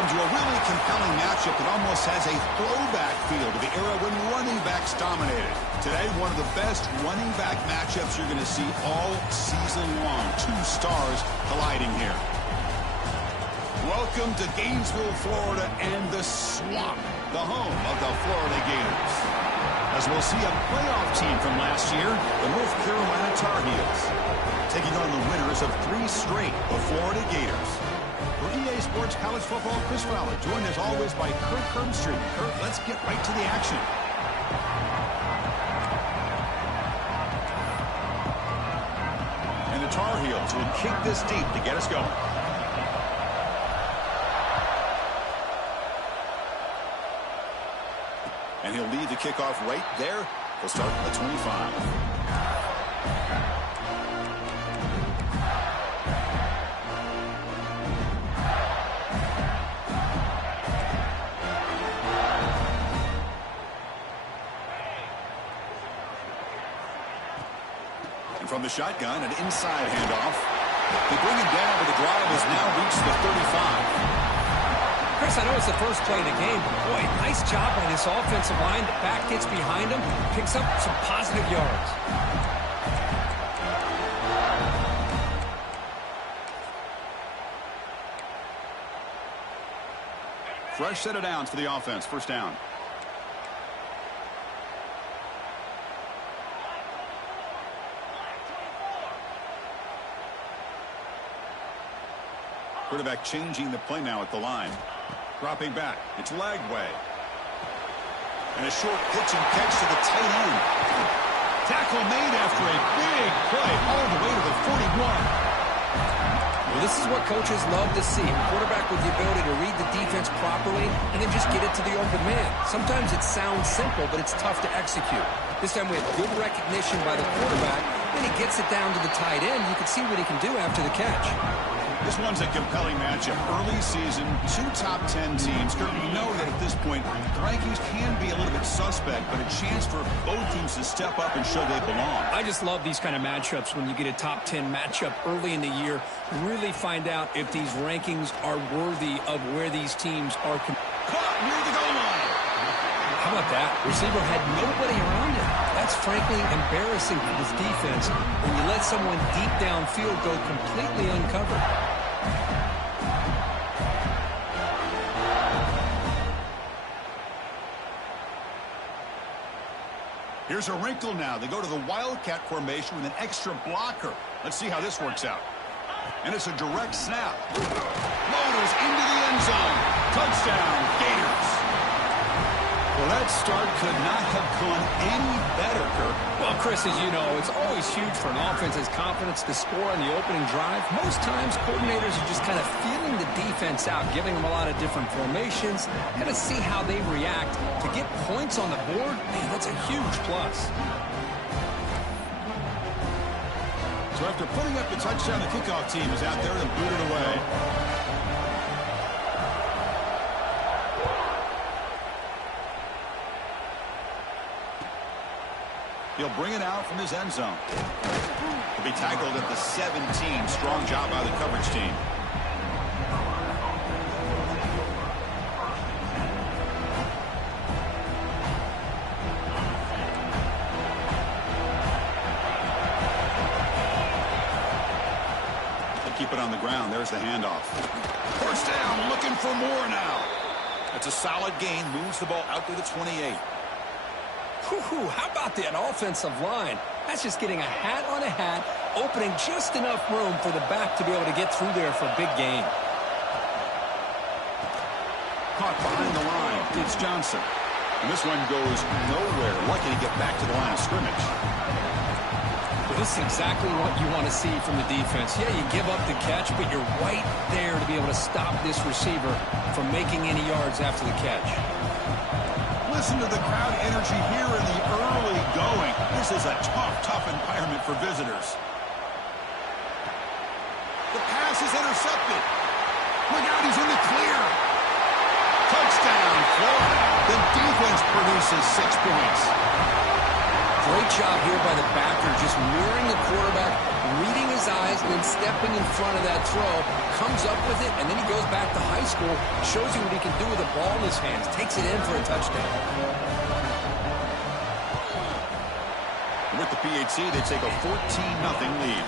Welcome to a really compelling matchup that almost has a throwback feel to the era when running backs dominated. Today, one of the best running back matchups you're going to see all season long. Two stars colliding here. Welcome to Gainesville, Florida, and the Swamp, the home of the Florida Gators. As we'll see a playoff team from last year, the North Carolina Tar Heels, taking on the winners of 3 straight, the Florida Gators. For EA Sports College Football, Chris Fowler, joined as always by Kurt Hermstreet. Kurt, let's get right to the action. And the Tar Heels will kick this deep to get us going. And he'll lead the kickoff right there. He'll start at the 25. And from the shotgun, an inside handoff. They bring him down, but the drive has now reached the 35. Chris, I know it's the first play of the game, but boy, nice job by this offensive line. The back gets behind him, picks up some positive yards. Fresh set of downs for the offense. First down. Quarterback changing the play now at the line. Dropping back. It's Lagway. And a short pitch and catch to the tight end. Tackle made after a big play all the way to the 41. Well, this is what coaches love to see. A quarterback with the ability to read the defense properly and then just get it to the open man. Sometimes it sounds simple, but it's tough to execute. This time we have good recognition by the quarterback. Then he gets it down to the tight end. You can see what he can do after the catch. This one's a compelling matchup. Early season, 2 top 10 teams. Kurt, we know that at this point, the rankings can be a little bit suspect, but a chance for both teams to step up and show they belong. I just love these kind of matchups when you get a top 10 matchup early in the year. Really find out if these rankings are worthy of where these teams are. Caught near the goal line. How about that? Receiver had nobody around him. That's frankly embarrassing for this defense when you let someone deep downfield go completely uncovered. Here's a wrinkle now. They go to the Wildcat formation with an extra blocker. Let's see how this works out. And it's a direct snap. Floaters into the end zone. Touchdown, Gators. Well, that start could not have gone any better, Kirk. Well, Chris, as you know, it's always huge for an offense's confidence to score on the opening drive. Most times, coordinators are just kind of feeling the defense out, giving them a lot of different formations. Got to see how they react. To get points on the board, man, that's a huge plus. So after putting up the touchdown, the kickoff team is out there to boot it away. He'll bring it out from his end zone. He'll be tackled at the 17. Strong job by the coverage team. They keep it on the ground. There's the handoff. First down, looking for more now. That's a solid gain. Moves the ball out to the 28. How about that offensive line? That's just getting a hat on a hat, opening just enough room for the back to be able to get through there for a big gain. Caught behind the line. It's Johnson. And this one goes nowhere. Lucky to get back to the line of scrimmage. Well, this is exactly what you want to see from the defense. Yeah, you give up the catch, but you're right there to be able to stop this receiver from making any yards after the catch. Listen to the crowd energy here in the early going. This is a tough environment for visitors. The pass is intercepted. Look out, he's in the clear. Touchdown, Florida. The defense produces 6 points. So Great job here by the backer, just mirroring the quarterback, reading his eyes, and then stepping in front of that throw, comes up with it, and then he goes back to high school, shows you what he can do with a ball in his hands, takes it in for a touchdown. With the PHC, they take a 14-0 lead.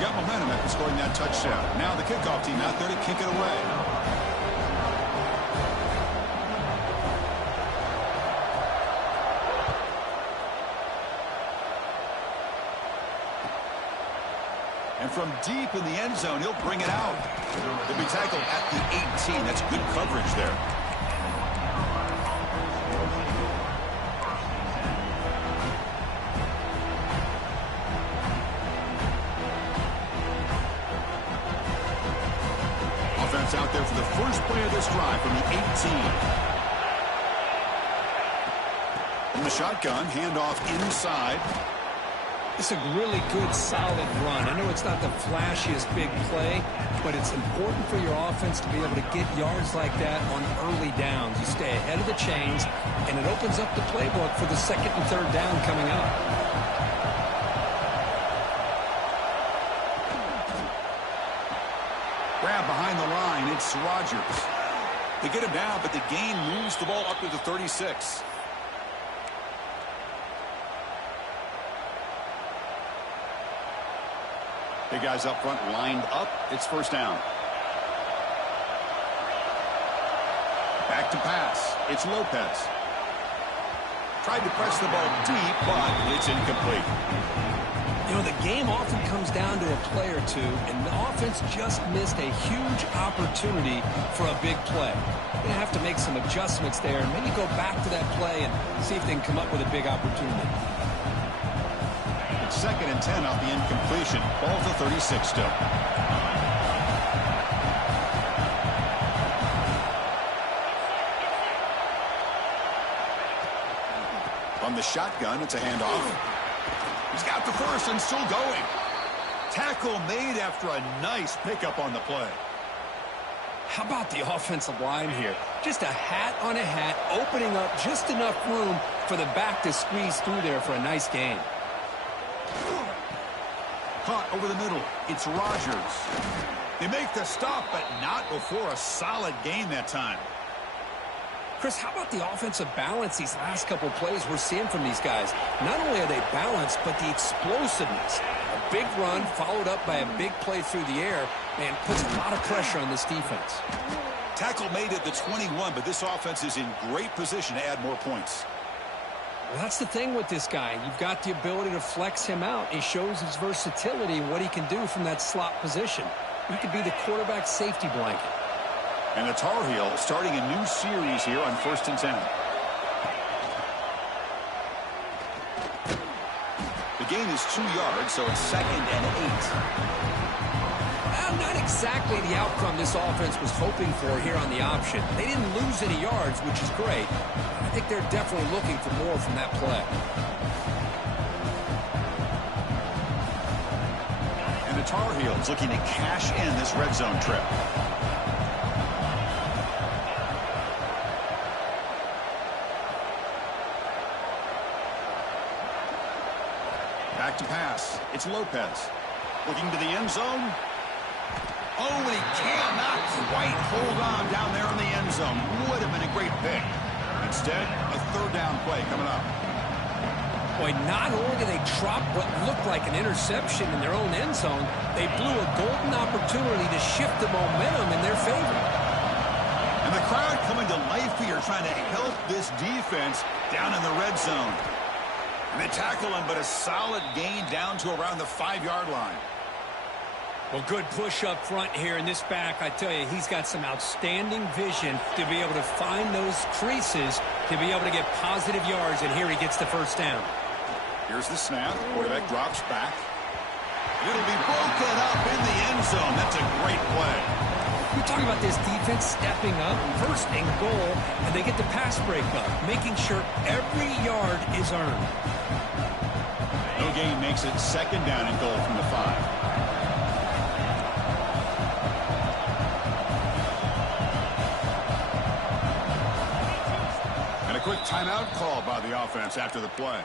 Got momentum after scoring that touchdown. Now the kickoff team out there to kick it away. And from deep in the end zone, he'll bring it out. He'll be tackled at the 18. That's good coverage there. Offense out there for the first play of this drive from the 18. From the shotgun, handoff inside. It's a really good, solid run. I know it's not the flashiest big play, but it's important for your offense to be able to get yards like that on early downs. You stay ahead of the chains, and it opens up the playbook for the second and third down coming up. Grab behind the line. It's Rodgers. They get him down, but the gain moves the ball up to the 36. Big guys up front lined up. It's first down. Back to pass. It's Lopez. Tried to press the ball deep, but it's incomplete. You know, the game often comes down to a play or two, and the offense just missed a huge opportunity for a big play. They're going to have to make some adjustments there and maybe go back to that play and see if they can come up with a big opportunity. It's 2nd and 10 off the incompletion. Ball to 36 still. On the shotgun, it's a handoff. He's got the first and still going. Tackle made after a nice pickup on the play. How about the offensive line here? Just a hat on a hat, opening up just enough room for the back to squeeze through there for a nice gain. Caught over the middle. It's Rodgers. They make the stop, but not before a solid gain that time. Chris, how about the offensive balance these last couple plays we're seeing from these guys? Not only are they balanced, but the explosiveness. A big run followed up by a big play through the air, and puts a lot of pressure on this defense. Tackle made at the 21, but this offense is in great position to add more points. Well, that's the thing with this guy. You've got the ability to flex him out. He shows his versatility and what he can do from that slot position. He could be the quarterback safety blanket. And the Tar Heels starting a new series here on 1st and 10. The gain is 2 yards, so it's 2nd and 8. Well, not exactly the outcome this offense was hoping for here on the option. They didn't lose any yards, which is great. I think they're definitely looking for more from that play. And the Tar Heels looking to cash in this red zone trip. Back to pass. It's Lopez. Looking to the end zone. Oh, and he cannot quite hold on down there in the end zone. Would have been a great pick. Instead, a 3rd down play coming up. Boy, not only did they drop what looked like an interception in their own end zone, they blew a golden opportunity to shift the momentum in their favor. And the crowd coming to life here, trying to help this defense down in the red zone. And they tackle him, but a solid gain down to around the 5-yard line. Well, good push up front here in this back. I tell you, he's got some outstanding vision to be able to find those creases, to be able to get positive yards, and here he gets the first down. Here's the snap. Quarterback drops back. It'll be broken up in the end zone. That's a great play. We're talking about this defense stepping up, 1st and goal, and they get the pass break up, making sure every yard is earned. No gain makes it 2nd down and goal from the 5. Quick Timeout called by the offense after the play.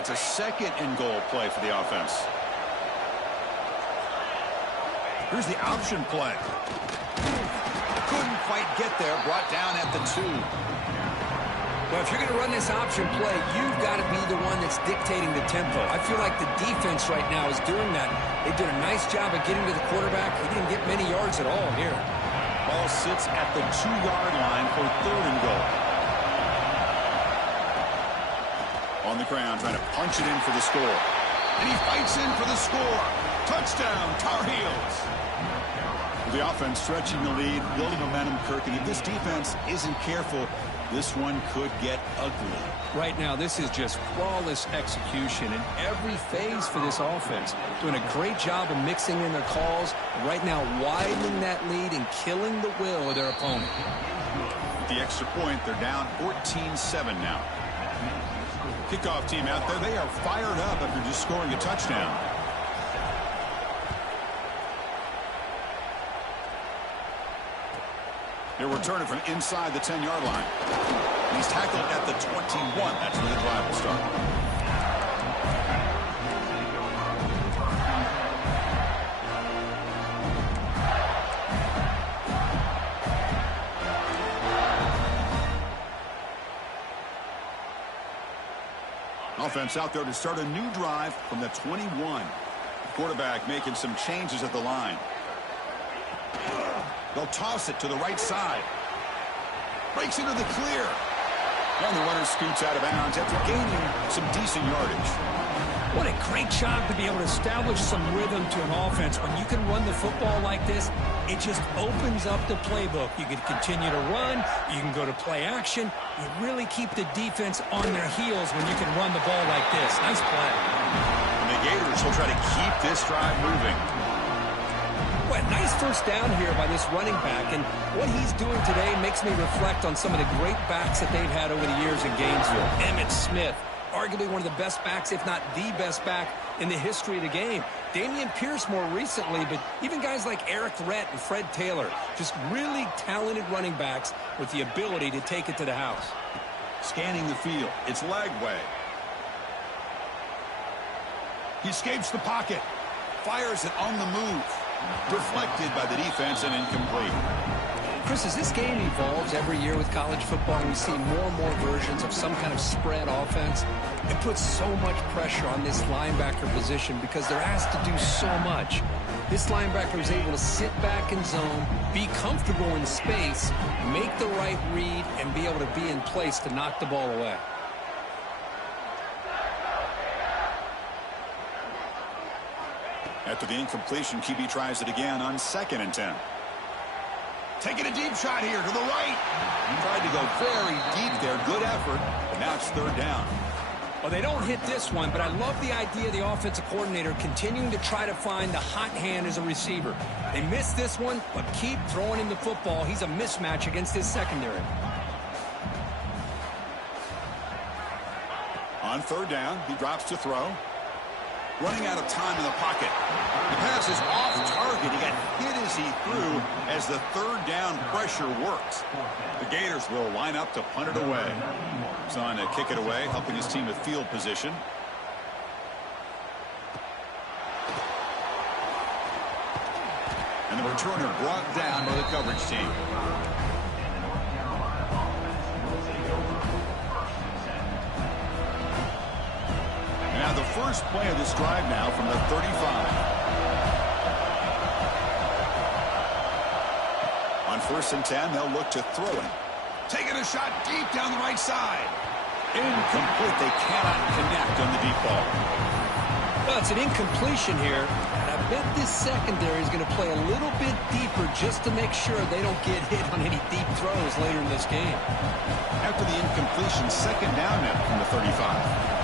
It's a second and goal play for the offense. Here's the option play. Couldn't quite get there. Brought down at the 2. Well, if you're going to run this option play, you've got to be the one that's dictating the tempo. I feel like the defense right now is doing that. They did a nice job of getting to the quarterback. He didn't get many yards at all here. Ball sits at the 2-yard line for third and goal. On the ground, trying to punch it in for the score. And he fights in for the score. Touchdown, Tar Heels. The offense stretching the lead, building momentum, Kirk. And if this defense isn't careful, this one could get ugly. Right now, this is just flawless execution in every phase for this offense. Doing a great job of mixing in their calls. Right now, widening that lead and killing the will of their opponent. With the extra point, they're down 14-7 now. Kickoff team out there. They are fired up after just scoring a touchdown. They're returning from inside the 10-yard line. He's tackled at the 21. That's where the drive will start. Offense out there to start a new drive from the 21. Quarterback making some changes at the line. They'll toss it to the right side. Breaks into the clear. And the runner scoots out of bounds after gaining some decent yardage. What a great job to be able to establish some rhythm to an offense. When you can run the football like this, it just opens up the playbook. You can continue to run. You can go to play action. You really keep the defense on their heels when you can run the ball like this. Nice play. And the Gators will try to keep this drive moving. What nice first down here by this running back, and what he's doing today makes me reflect on some of the great backs that they've had over the years in Gainesville. Emmitt Smith, arguably one of the best backs, if not the best back in the history of the game. Damian Pierce more recently, but even guys like Eric Rhett and Fred Taylor, just really talented running backs with the ability to take it to the house. Scanning the field. It's Lagway. He escapes the pocket. Fires it on the move. Deflected by the defense and incomplete. Chris, as this game evolves every year with college football, and we see more and more versions of some kind of spread offense, it puts so much pressure on this linebacker position because they're asked to do so much. This linebacker is able to sit back in zone, be comfortable in space, make the right read, and be able to be in place to knock the ball away. After the incompletion, QB tries it again on 2nd and 10. Taking a deep shot here to the right. He tried to go very deep there. Good effort. But now it's 3rd down. Well, they don't hit this one, but I love the idea of the offensive coordinator continuing to try to find the hot hand as a receiver. They missed this one, but keep throwing him the football. He's a mismatch against his secondary. On 3rd down, he drops to throw. Running out of time in the pocket. The pass is off target. He got hit as he threw as the 3rd down pressure works. The Gators will line up to punt it away. He's on to kick it away, helping his team with field position. And the returner brought down by the coverage team. Now the first play of this drive now from the 35. On 1st and 10, they'll look to throw it. Taking a shot deep down the right side. Incomplete. They cannot connect on the deep ball. Well, it's an incompletion here, and I bet this secondary is going to play a little bit deeper just to make sure they don't get hit on any deep throws later in this game. After the incompletion, 2nd down now from the 35.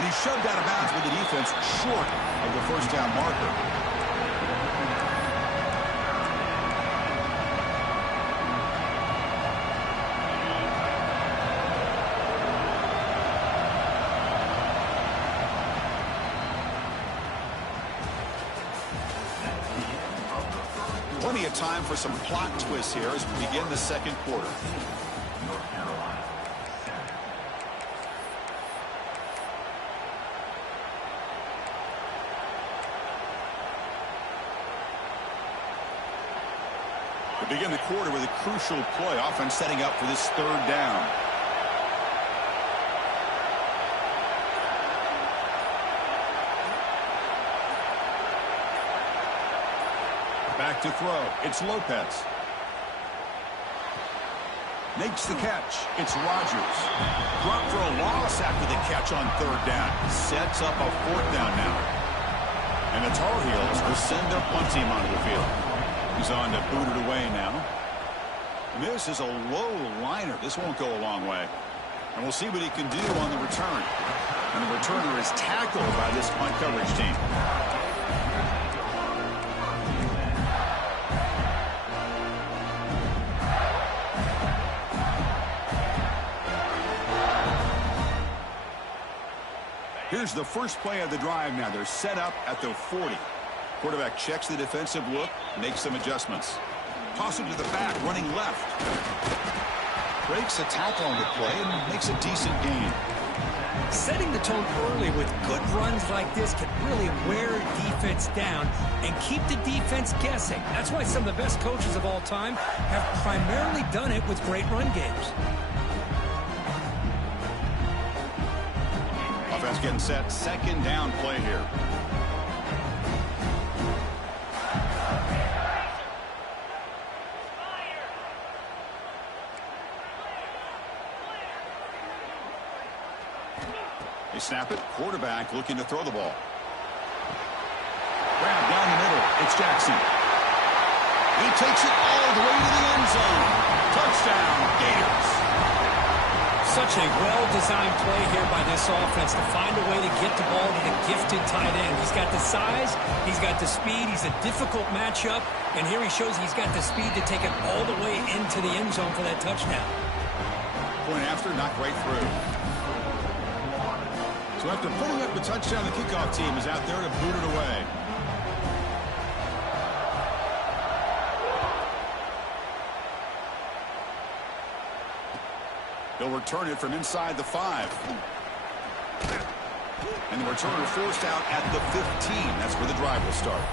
And he shoved out of bounds with the defense short of the 1st down marker. Plenty of time for some plot twists here as we begin the second quarter. We begin the quarter with a crucial play. Offense setting up for this third down. Back to throw. It's Lopez. Makes the catch. It's Rodgers. Drop for a loss after the catch on third down. Sets up a fourth down now. And the Tar Heels will send their punt team onto the field. He's on to boot it away now. And this is a low liner. This won't go a long way. And we'll see what he can do on the return. And the returner is tackled by this punt coverage team. Here's the first play of the drive now. They're set up at the 40. Quarterback checks the defensive look, makes some adjustments. Toss him to the back, running left. Breaks a tackle on the play and makes a decent gain. Setting the tone early with good runs like this can really wear defense down and keep the defense guessing. That's why some of the best coaches of all time have primarily done it with great run games. Offense getting set. Second down play here. They snap it. Quarterback looking to throw the ball. Grab down the middle. It's Jackson. He takes it all the way to the end zone. Touchdown, Gators. Such a well-designed play here by this offense to find a way to get the ball to the gifted tight end. He's got the size, he's got the speed, he's a difficult matchup, and here he shows he's got the speed to take it all the way into the end zone for that touchdown. Point after, knocked right through. So after putting up the touchdown, the kickoff team is out there to boot it away. They'll return it from inside the 5. And the returner forced out at the 15. That's where the drive will start.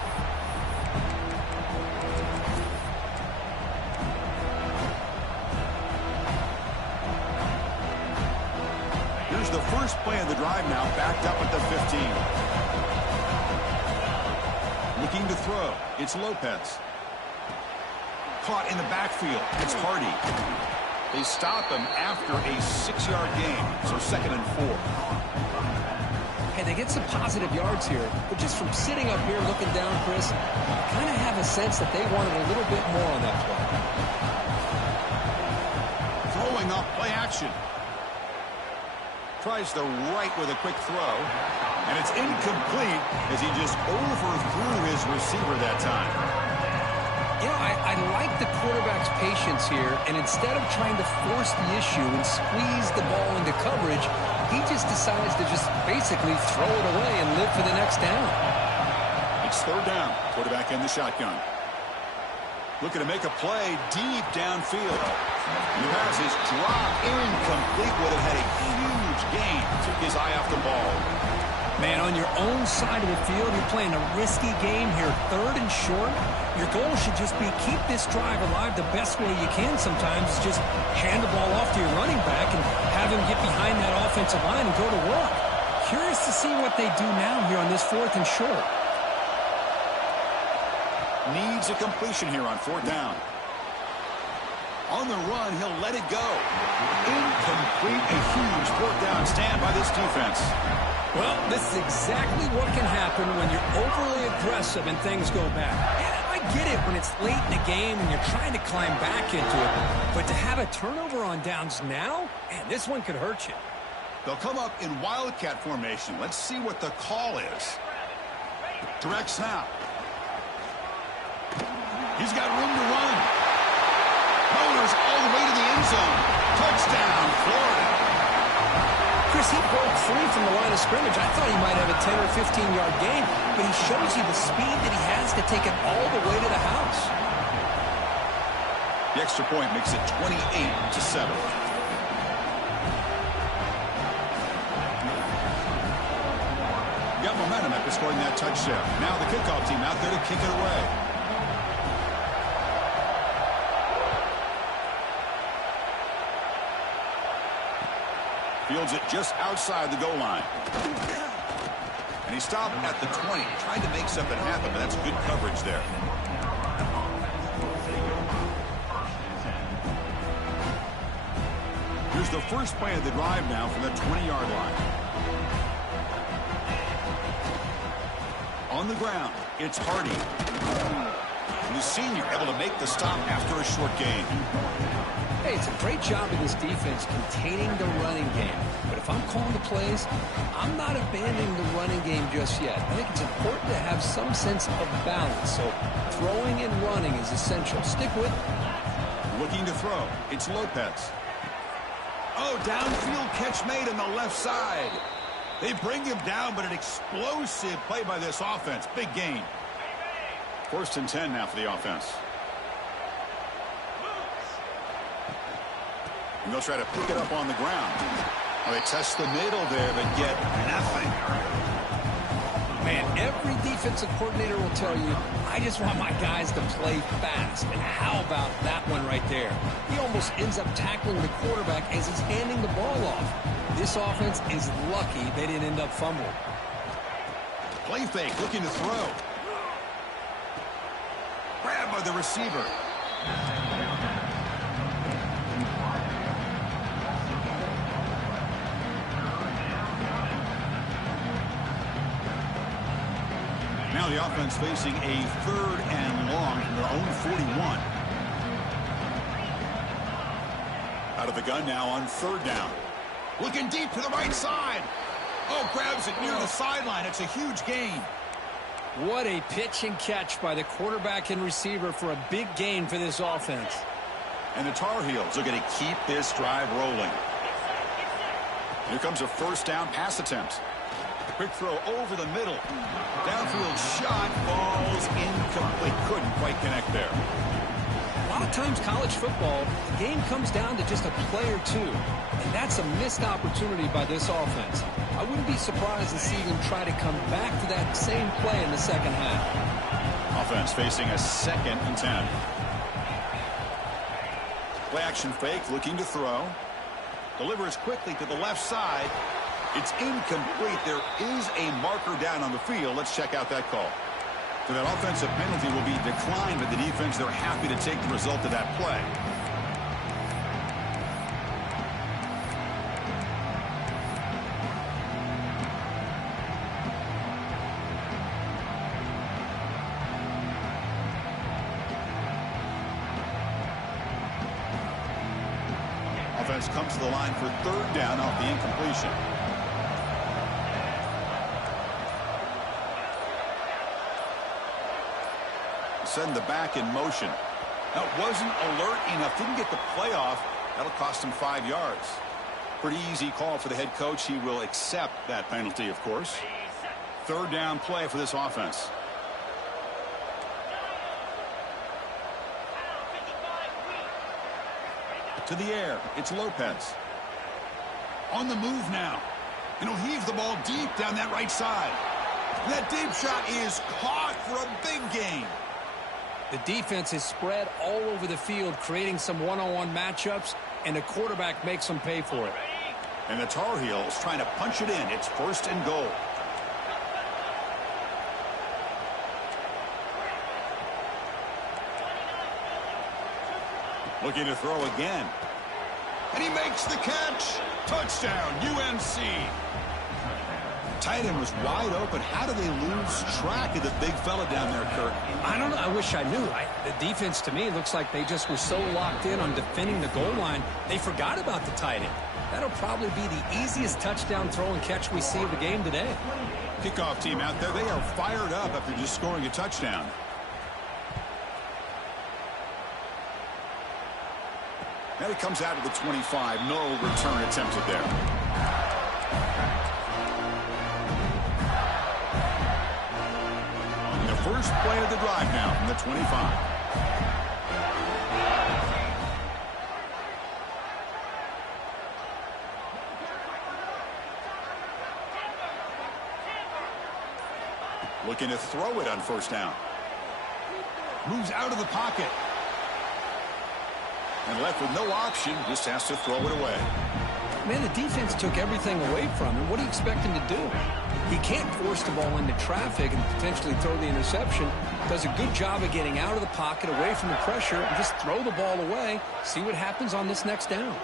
Here's the first play of the drive now, backed up at the 15. Looking to throw. It's Lopez. Caught in the backfield. It's Hardy. They stop him after a 6-yard gain, so 2nd and 4. Hey, they get some positive yards here, but just from sitting up here looking down, Chris, I kind of have a sense that they wanted a little bit more on that play. Throwing off play action. Tries the right with a quick throw, and it's incomplete as he just overthrew his receiver that time. You know, I like the quarterback's patience here, and instead of trying to force the issue and squeeze the ball into coverage, he just decides to just basically throw it away and live for the next down. It's third down. Quarterback in the shotgun. Looking to make a play deep downfield. And the pass is dropped incomplete. Would have had a huge gain. Took his eye off the ball. Man, on your own side of the field, you're playing a risky game here, 3rd and short. Your goal should just be keep this drive alive the best way you can sometimes. Is just hand the ball off to your running back and have him get behind that offensive line and go to work. Curious to see what they do now here on this 4th and short. Needs a completion here on 4th down. On the run, he'll let it go. Incomplete, a huge 4th down stand by this defense. Well, this is exactly what can happen when you're overly aggressive and things go bad. Yeah, I get it when it's late in the game and you're trying to climb back into it. But to have a turnover on downs now, man, this one could hurt you. They'll come up in wildcat formation. Let's see what the call is. Direct snap. He's got room to run. Motors all the way to the end zone. Touchdown, Florida. Chris, he broke free from the line of scrimmage. I thought he might have a 10 or 15-yard gain, but he shows you the speed that he has to take it all the way to the house. The extra point makes it 28-7. Got momentum after scoring that touchdown. Now the kickoff team out there to kick it away. Fields it just outside the goal line. And he stopped at the 20. Tried to make something happen, but that's good coverage there. Here's the first play of the drive now from the 20-yard line. On the ground, it's Hardy. The senior able to make the stop after a short gain. Hey, it's a great job of this defense containing the running game. But if I'm calling the plays, I'm not abandoning the running game just yet. I think it's important to have some sense of balance. So throwing and running is essential. Stick with it. Looking to throw. It's Lopez. Oh, downfield catch made on the left side. They bring him down, but an explosive play by this offense. Big gain. 1st and 10 now for the offense. And they'll try to pick it up on the ground. Oh, they test the middle there, but get nothing. Man, every defensive coordinator will tell you, I just want my guys to play fast. And how about that one right there? He almost ends up tackling the quarterback as he's handing the ball off. This offense is lucky they didn't end up fumbling. Play fake, looking to throw. Grabbed by the receiver. Now the offense facing a 3rd and long from their own 41. Out of the gun now on 3rd down. Looking deep to the right side. Oh, grabs it near the sideline. It's a huge gain. What a pitch and catch by the quarterback and receiver for a big gain for this offense. And the Tar Heels are going to keep this drive rolling. Here comes a 1st down pass attempt. Quick throw over the middle. Downfield shot falls incomplete. Couldn't quite connect there. A lot of times college football, the game comes down to just a play or two. And that's a missed opportunity by this offense. I wouldn't be surprised to see them try to come back to that same play in the second half. Offense facing a 2nd and 10. Play action fake, looking to throw. Delivers quickly to the left side. It's incomplete. There is a marker down on the field. Let's check out that call. So that offensive penalty will be declined by the defense. They're happy to take the result of that play. Offense comes to the line for 3rd down off the incompletion. Send the back in motion. That wasn't alert enough. Didn't get the play off. That'll cost him 5 yards. Pretty easy call for the head coach. He will accept that penalty, of course. 3rd down play for this offense. To the air. It's Lopez. On the move now. And he'll heave the ball deep down that right side. That deep shot is caught for a big gain. The defense is spread all over the field, creating some one-on-one matchups, and the quarterback makes them pay for it. And the Tar Heels trying to punch it in. It's 1st and goal. Looking to throw again. And he makes the catch. Touchdown, UNC. Tight end was wide open. How do they lose track of the big fella down there, Kirk? I don't know. I wish I knew. The defense, to me, looks like they just were so locked in on defending the goal line, they forgot about the tight end. That'll probably be the easiest touchdown throw and catch we see of the game today. Kickoff team out there. They are fired up after just scoring a touchdown. Now he comes out of the 25. No return attempted there. First play of the drive now from the 25. Looking to throw it on first down. Moves out of the pocket. And left with no option, just has to throw it away. Man, the defense took everything away from him. What do you expect him to do? He can't force the ball into traffic and potentially throw the interception. Does a good job of getting out of the pocket, away from the pressure, and just throw the ball away. See what happens on this next down.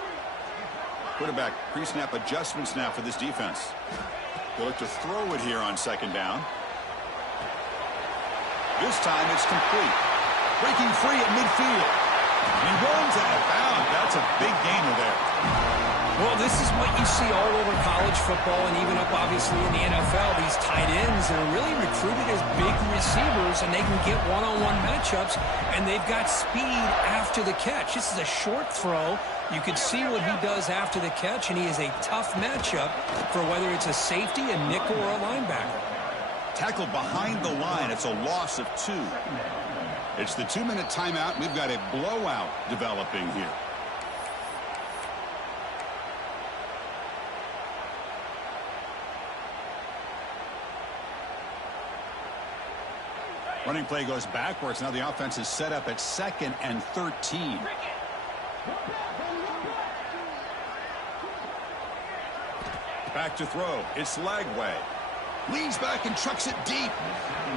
Quarterback pre-snap adjustments now for this defense. They'll look to throw it here on second down. This time it's complete. Breaking free at midfield. And he runs out of bounds. That's a big gainer there. Well, this is what you see all over college football and even up, obviously, in the NFL. These tight ends that are really recruited as big receivers, and they can get one-on-one matchups, and they've got speed after the catch. This is a short throw. You can see what he does after the catch, and he is a tough matchup for whether it's a safety, a nickel, or a linebacker. Tackled behind the line. It's a loss of 2. It's the 2-minute timeout. We've got a blowout developing here. Running play goes backwards. Now the offense is set up at 2nd and 13. Back to throw. It's Lagway. Leans back and trucks it deep.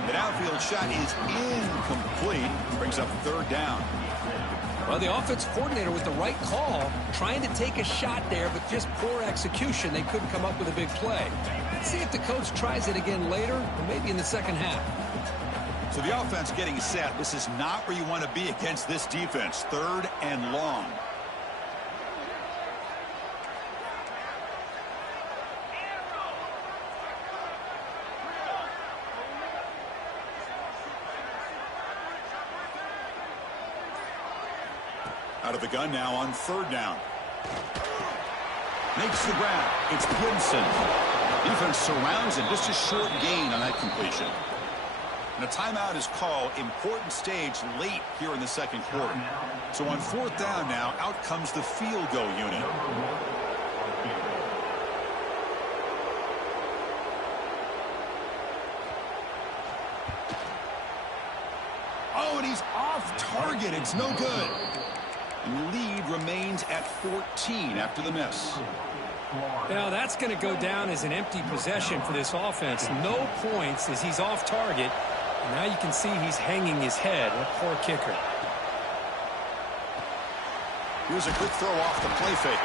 The downfield shot is incomplete. Brings up 3rd down. Well, the offensive coordinator with the right call, trying to take a shot there, but just poor execution. They couldn't come up with a big play. Let's see if the coach tries it again later, or maybe in the second half. So the offense getting set. This is not where you want to be against this defense. 3rd and long. Out of the gun now on 3rd down. Makes the grab. It's Gibson. Defense surrounds him. Just a short gain on that completion. And a timeout is called. Important stage late here in the 2nd quarter. So on 4th down now, out comes the field goal unit. Oh, and he's off target. It's no good. And the lead remains at 14 after the miss. Now, that's going to go down as an empty possession for this offense. No points as he's off target. And now you can see he's hanging his head. A poor kicker. Here's a quick throw off the play fake.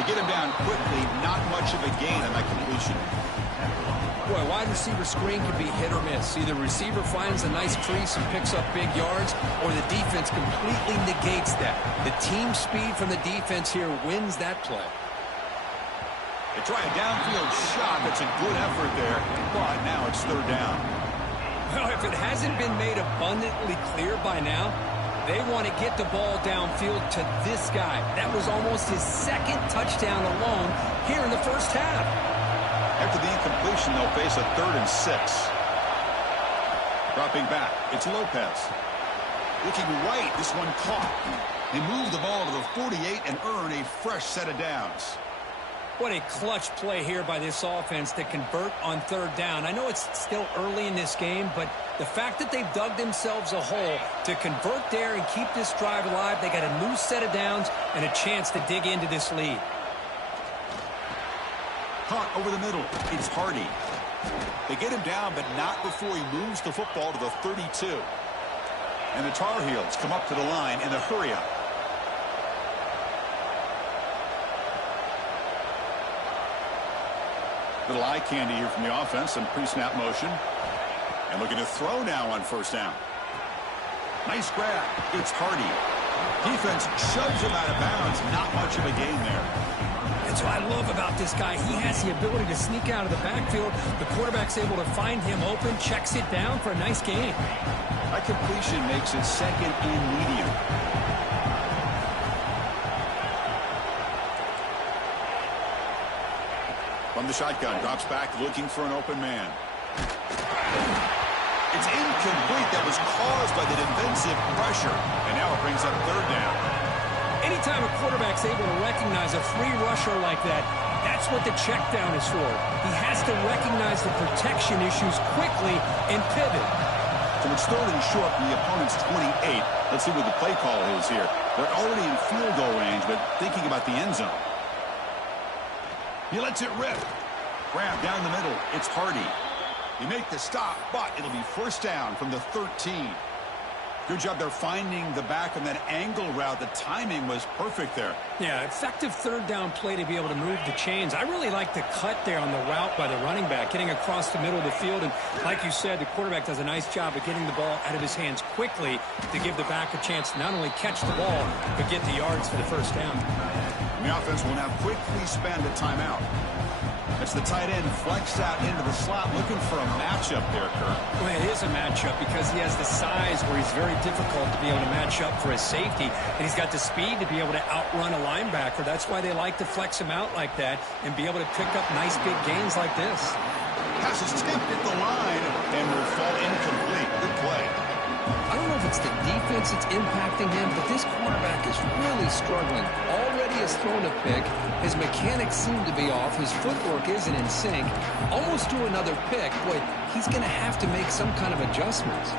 To get him down quickly, not much of a gain on that completion. Boy, wide receiver screen can be hit or miss. Either receiver finds a nice crease and picks up big yards, or the defense completely negates that. The team speed from the defense here wins that play. They try a downfield shot. That's a good effort there, but now it's 3rd down. Well, if it hasn't been made abundantly clear by now, they want to get the ball downfield to this guy. That was almost his 2nd touchdown alone here in the first half. After the incompletion, they'll face a 3rd and 6. Dropping back, it's Lopez. Looking right, this one caught. They move the ball to the 48 and earn a fresh set of downs. What a clutch play here by this offense to convert on 3rd down. I know it's still early in this game, but the fact that they've dug themselves a hole to convert there and keep this drive alive, they got a new set of downs and a chance to dig into this lead. Caught over the middle. It's Hardy. They get him down, but not before he moves the football to the 32. And the Tar Heels come up to the line in the hurry-up. Little eye candy here from the offense. Some pre-snap motion. And looking to throw now on 1st down. Nice grab. It's Hardy. Defense shoves him out of bounds. Not much of a gain there. That's what I love about this guy. He has the ability to sneak out of the backfield. The quarterback's able to find him open, checks it down for a nice gain. That completion makes it 2nd and medium. From the shotgun, drops back, looking for an open man. It's incomplete. That was caused by the defensive pressure. And now it brings up 3rd down. Anytime a quarterback's able to recognize a free rusher like that, That's what the check down is for. He has to recognize the protection issues quickly and pivot. So it's third and short from the opponent's 28. Let's see what the play call is here. They're already in field goal range, but thinking about the end zone. He lets it rip. Grab down the middle. It's Hardy. He make the stop, but it'll be first down from the 13. Good job there finding the back on that angle route. The timing was perfect there. Yeah, effective third down play to be able to move the chains. I really like the cut there on the route by the running back, getting across the middle of the field. And like you said, the quarterback does a nice job of getting the ball out of his hands quickly to give the back a chance to not only catch the ball, but get the yards for the first down. And the offense will now quickly spend a timeout. It's the tight end flexed out into the slot, looking for a matchup there, Kurt. Well, it is a matchup because he has the size where he's very difficult to be able to match up for his safety, and he's got the speed to be able to outrun a linebacker. That's why they like to flex him out like that and be able to pick up nice big gains like this. Pass is tipped at the line and will fall incomplete. Good play. I don't know if it's the defense that's impacting him, but this quarterback is really struggling. Already has thrown a pick. His mechanics seem to be off. His footwork isn't in sync. Almost threw another pick. Boy, he's going to have to make some kind of adjustments.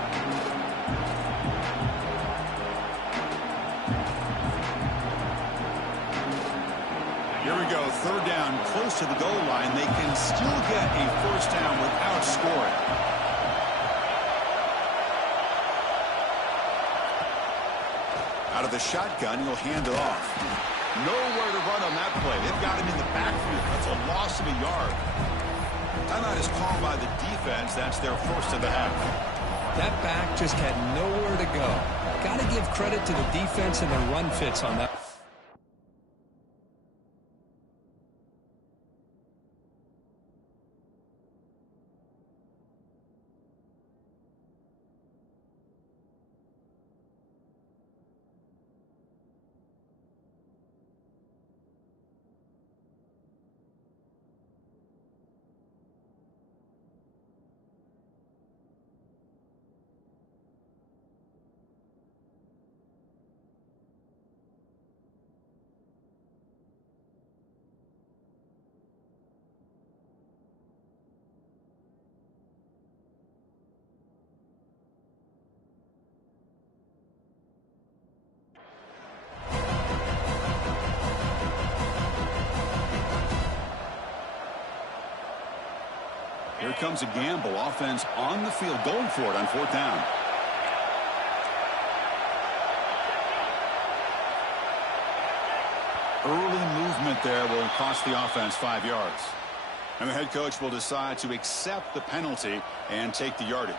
Here we go. Third down, close to the goal line. They can still get a first down without scoring. Out of the shotgun, he'll hand it off. Nowhere to run on that play. They've got him in the backfield. That's a loss of a yard. Timeout is called by the defense. That's their first of the half. That back just had nowhere to go. Got to give credit to the defense and the run fits on that. Here comes a gamble. Offense on the field, going for it on fourth down. Early movement there will cost the offense 5 yards. And the head coach will decide to accept the penalty and take the yardage.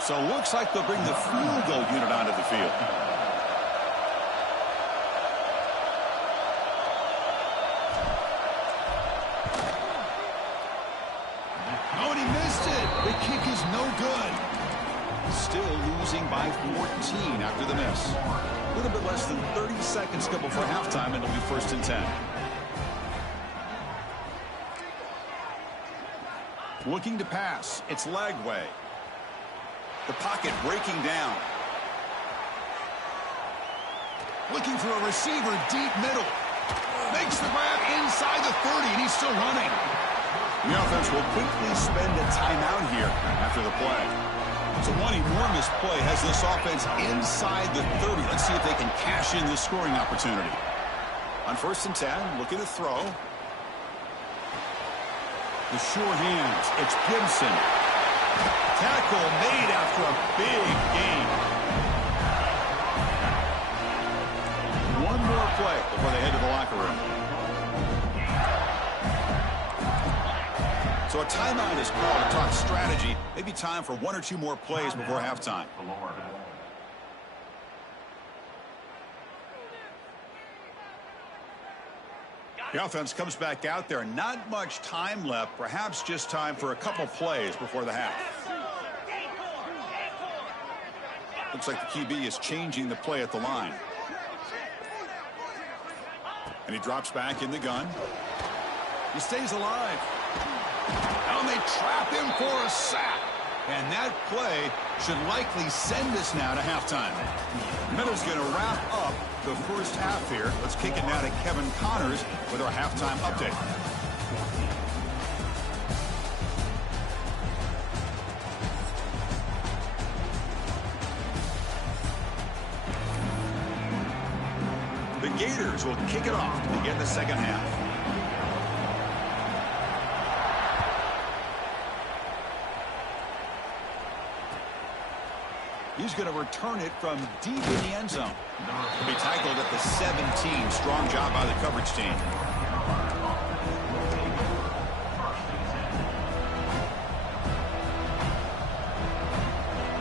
So looks like they'll bring the field goal unit onto the field. Still losing by 14 after the miss. A little bit less than 30 seconds to go before halftime, and it'll be first and 10. Looking to pass. It's Lagway. The pocket breaking down. Looking for a receiver deep middle. Makes the grab inside the 30, and he's still running. The offense will quickly spend a timeout here after the play. So one enormous play has this offense inside the 30. Let's see if they can cash in this scoring opportunity. On first and 10, looking to throw. The sure hands. It's Gibson. Tackle made after a big gain. One more play before they head to the locker room. So a timeout is called to talk strategy. Maybe time for one or two more plays before halftime. The offense comes back out there. Not much time left. Perhaps just time for a couple plays before the half. Looks like the QB is changing the play at the line. And he drops back in the gun. He stays alive. And they trap him for a sack. And that play should likely send us now to halftime. Miller's going to wrap up the first half here. Let's kick it now to Kevin Connors with our halftime update. The Gators will kick it off to begin the second half. He's going to return it from deep in the end zone. He'll be tackled at the 17. Strong job by the coverage team.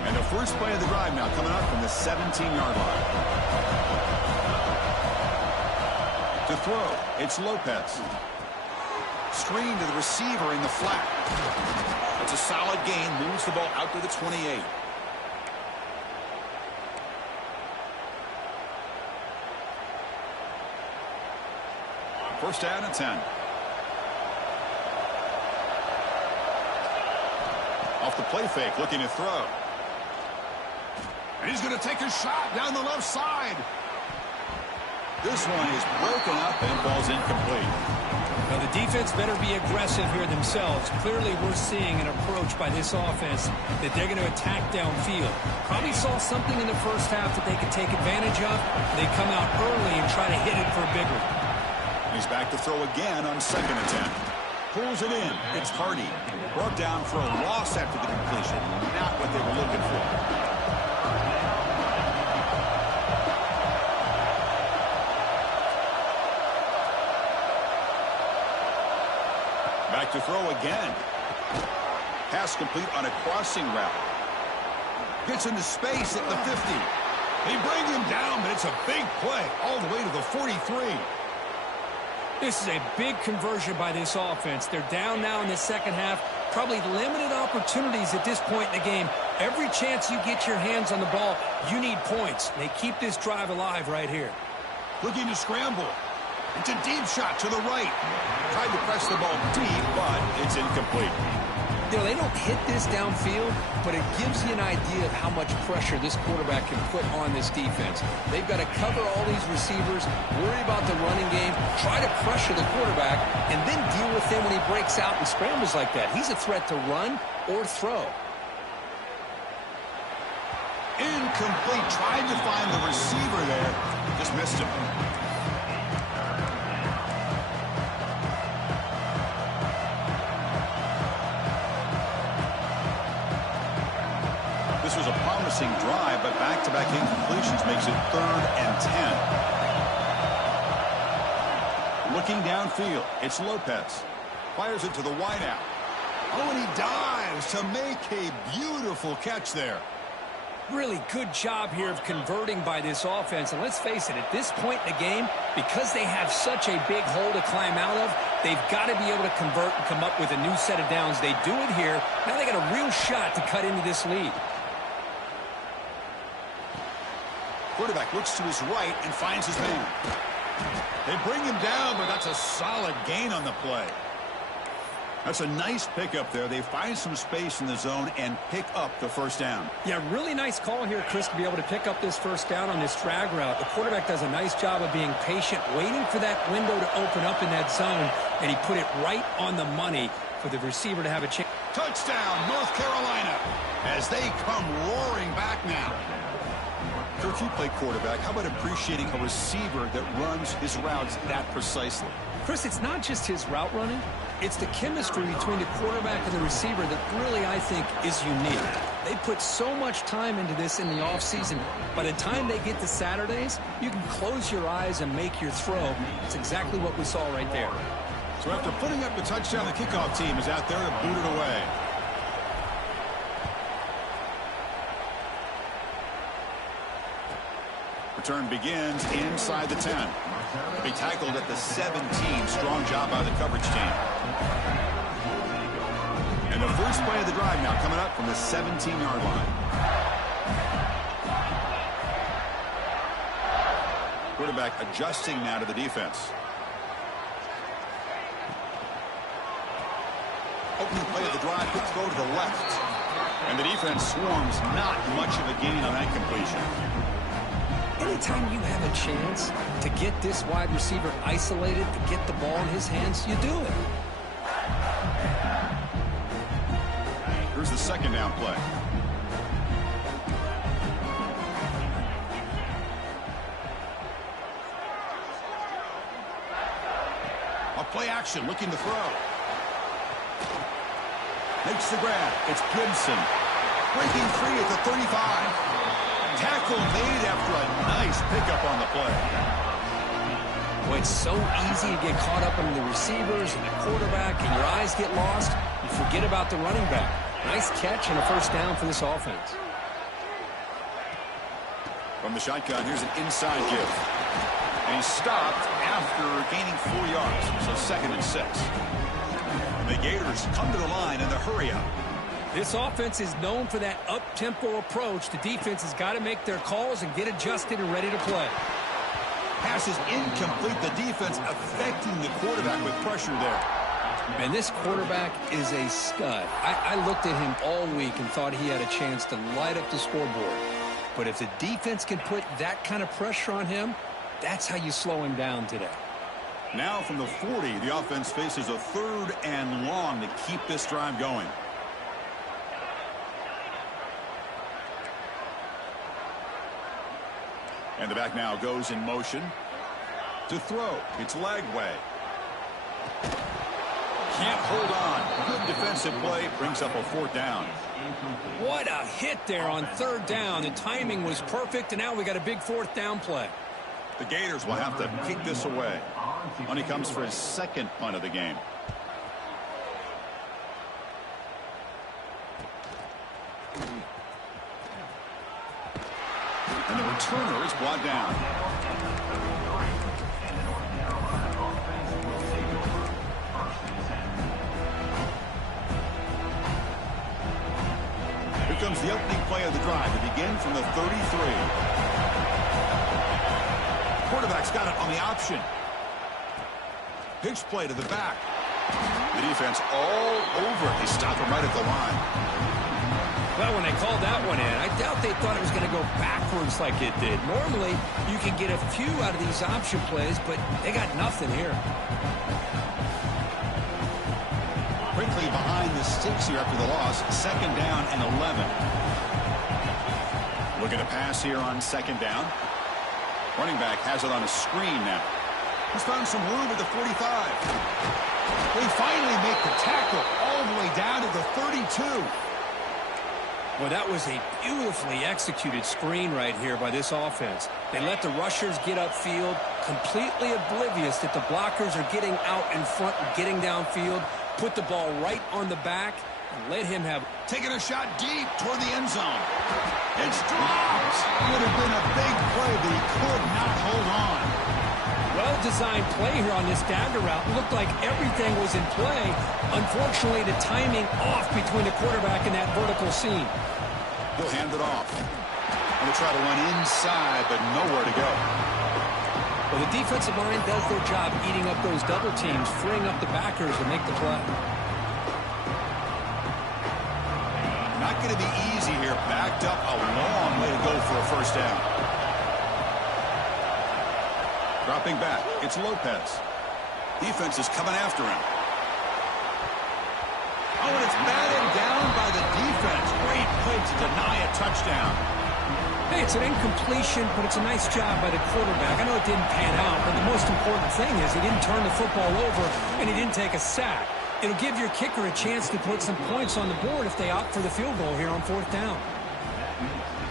And the first play of the drive now coming up from the 17-yard line. To throw, it's Lopez. Screen to the receiver in the flat. That's a solid gain. Moves the ball out to the 28. First down and 10. Off the play fake, looking to throw. And he's going to take a shot down the left side. This one is broken up and falls incomplete. Now the defense better be aggressive here themselves. Clearly we're seeing an approach by this offense that they're going to attack downfield. Probably saw something in the first half that they could take advantage of. They come out early and try to hit it for a big one. He's back to throw again on second attempt. Pulls it in. It's Hardy. Brought down for a loss after the completion. Not what they were looking for. Back to throw again. Pass complete on a crossing route. Gets into space at the 50. They bring him down, but it's a big play all the way to the 43. This is a big conversion by this offense. They're down now in the second half. Probably limited opportunities at this point in the game. Every chance you get your hands on the ball, you need points. They keep this drive alive right here. Looking to scramble. It's a deep shot to the right. Tried to press the ball deep, but it's incomplete. You know, they don't hit this downfield, but it gives you an idea of how much pressure this quarterback can put on this defense. They've got to cover all these receivers, worry about the running game, try to pressure the quarterback, and then deal with him when he breaks out and scrambles like that. He's a threat to run or throw. Incomplete. Tried to find the receiver there. Just missed him. This was a promising drive, but back-to-back incompletions makes it 3rd and 10. Looking downfield, it's Lopez. Fires it to the wideout. Oh, and he dives to make a beautiful catch there. Really good job here of converting by this offense. And let's face it, at this point in the game, because they have such a big hole to climb out of, they've got to be able to convert and come up with a new set of downs. They do it here. Now they got a real shot to cut into this lead. Quarterback looks to his right and finds his man. They bring him down, but that's a solid gain on the play. That's a nice pickup there. They find some space in the zone and pick up the first down. Yeah, really nice call here, Chris, to be able to pick up this first down on this drag route. The quarterback does a nice job of being patient, waiting for that window to open up in that zone, and he put it right on the money for the receiver to have a chance. Touchdown, North Carolina, as they come roaring back now. Kirk, you play quarterback. How about appreciating a receiver that runs his routes that precisely? Chris, it's not just his route running. It's the chemistry between the quarterback and the receiver that really, I think, is unique. They put so much time into this in the offseason. By the time they get to Saturdays, you can close your eyes and make your throw. That's exactly what we saw right there. So after putting up the touchdown, the kickoff team is out there to boot it away. Return begins inside the 10. He'll be tackled at the 17. Strong job by the coverage team. And the first play of the drive now coming up from the 17-yard line. Quarterback adjusting now to the defense. Opening play of the drive, quick throw to the left. And the defense swarms, not much of a gain on that completion. Anytime you have a chance to get this wide receiver isolated, to get the ball in his hands, you do it. Here's the second down play. A play action, looking to throw. Makes the grab. It's Gibson. Breaking free at the 35. Tackle made after a nice pickup on the play. Well, it's so easy to get caught up in the receivers and the quarterback, and your eyes get lost. You forget about the running back. Nice catch and a first down for this offense. From the shotgun, here's an inside give. And he stopped after gaining 4 yards, so 2nd and 6. And the Gators come to the line in the hurry-up. This offense is known for that up-tempo approach. The defense has got to make their calls and get adjusted and ready to play. Pass is incomplete. The defense affecting the quarterback with pressure there. And this quarterback is a stud. I looked at him all week and thought he had a chance to light up the scoreboard. But if the defense can put that kind of pressure on him, that's how you slow him down today. Now from the 40, the offense faces a 3rd and long to keep this drive going. And the back now goes in motion to throw. It's Lagway. Can't hold on. Good defensive play. Brings up a 4th down. What a hit there on 3rd down. The timing was perfect, and now we got a big 4th down play. The Gators will have to kick this away. On he comes for his 2nd punt of the game. And the returner is brought down. Here comes the opening play of the drive to begin from the 33. Quarterback's got it on the option. Pitch play to the back. The defense all over it. They stop him right at the line. Well, when they called that one in, I doubt they thought it was going to go backwards like it did. Normally, you can get a few out of these option plays, but they got nothing here. Quickly behind the sticks here after the loss. 2nd down and 11. Looking to pass here on 2nd down. Running back has it on a screen now. He's found some room at the 45. They finally make the tackle all the way down to the 32. Well, that was a beautifully executed screen right here by this offense. They let the rushers get upfield, completely oblivious that the blockers are getting out in front and getting downfield, put the ball right on the back, and let him have... Taking a shot deep toward the end zone. It's dropped. Would have been a big play, but he could not hold on. Well-designed play here on this dagger route. It looked like everything was in play. Unfortunately, the timing off between the quarterback and that vertical seam. He'll hand it off. And they try to run inside, but nowhere to go. Well, the defensive line does their job eating up those double teams, freeing up the backers to make the play. Not going to be easy here. Backed up a long way to go for a 1st down. Dropping back, it's Lopez. Defense is coming after him. Oh, and it's batted down by the defense. Great play to deny a touchdown. Hey, it's an incompletion, but it's a nice job by the quarterback. I know it didn't pan out, but the most important thing is he didn't turn the football over, and he didn't take a sack. It'll give your kicker a chance to put some points on the board if they opt for the field goal here on 4th down.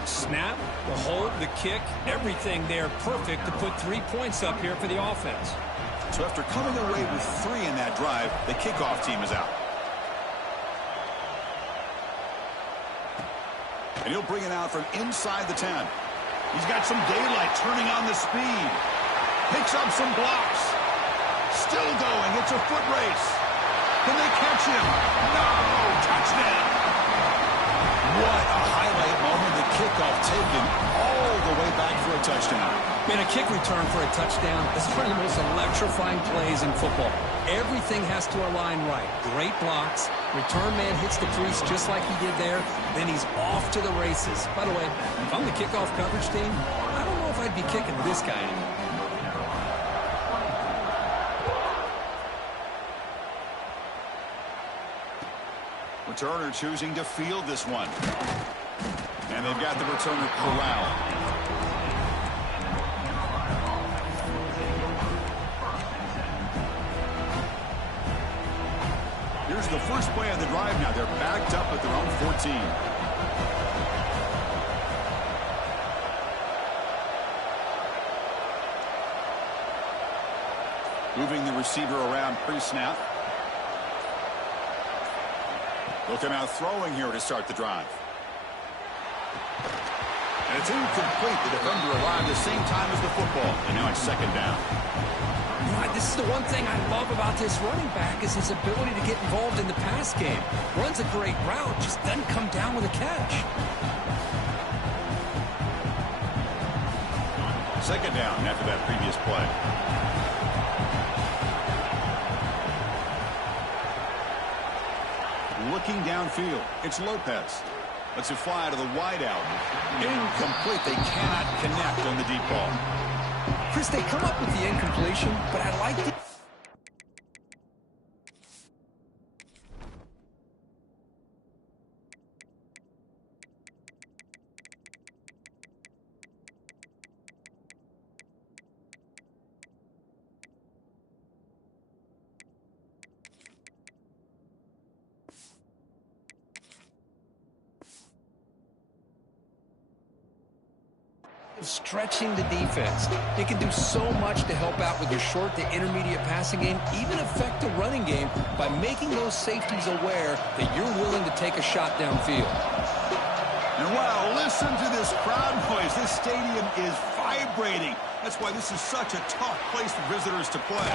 Snap, the hold, the kick, everything there perfect to put 3 points up here for the offense. So after coming away with 3 in that drive, the kickoff team is out. And he'll bring it out from inside the 10. He's got some daylight turning on the speed. Picks up some blocks. Still going. It's a foot race. Can they catch him? No! Touchdown! What a highlight moment. The kickoff taken all the way back for a touchdown. Man, a kick return for a touchdown is one of the most electrifying plays in football. Everything has to align right. Great blocks. Return man hits the crease just like he did there. Then he's off to the races. By the way, if I'm the kickoff coverage team, I don't know if I'd be kicking this guy anymore. Returner choosing to field this one. And they've got the returner corralled. Here's the first play of the drive now. They're backed up at their own 14. Moving the receiver around pre-snap. They'll come out throwing here to start the drive. And it's incomplete. The defender arrived the same time as the football. And now it's second down. This is the one thing I love about this running back is his ability to get involved in the pass game. Runs a great route, just doesn't come down with a catch. Second down after that previous play. Looking downfield, it's Lopez. Lets it fly to the wideout. Incomplete. They cannot connect on the deep ball. Chris, they come up with the incompletion, but I like the... stretching the defense. They can do so much to help out with your short to intermediate passing game, even affect the running game by making those safeties aware that you're willing to take a shot downfield. And wow, listen to this crowd noise. This stadium is vibrating. That's why this is such a tough place for visitors to play.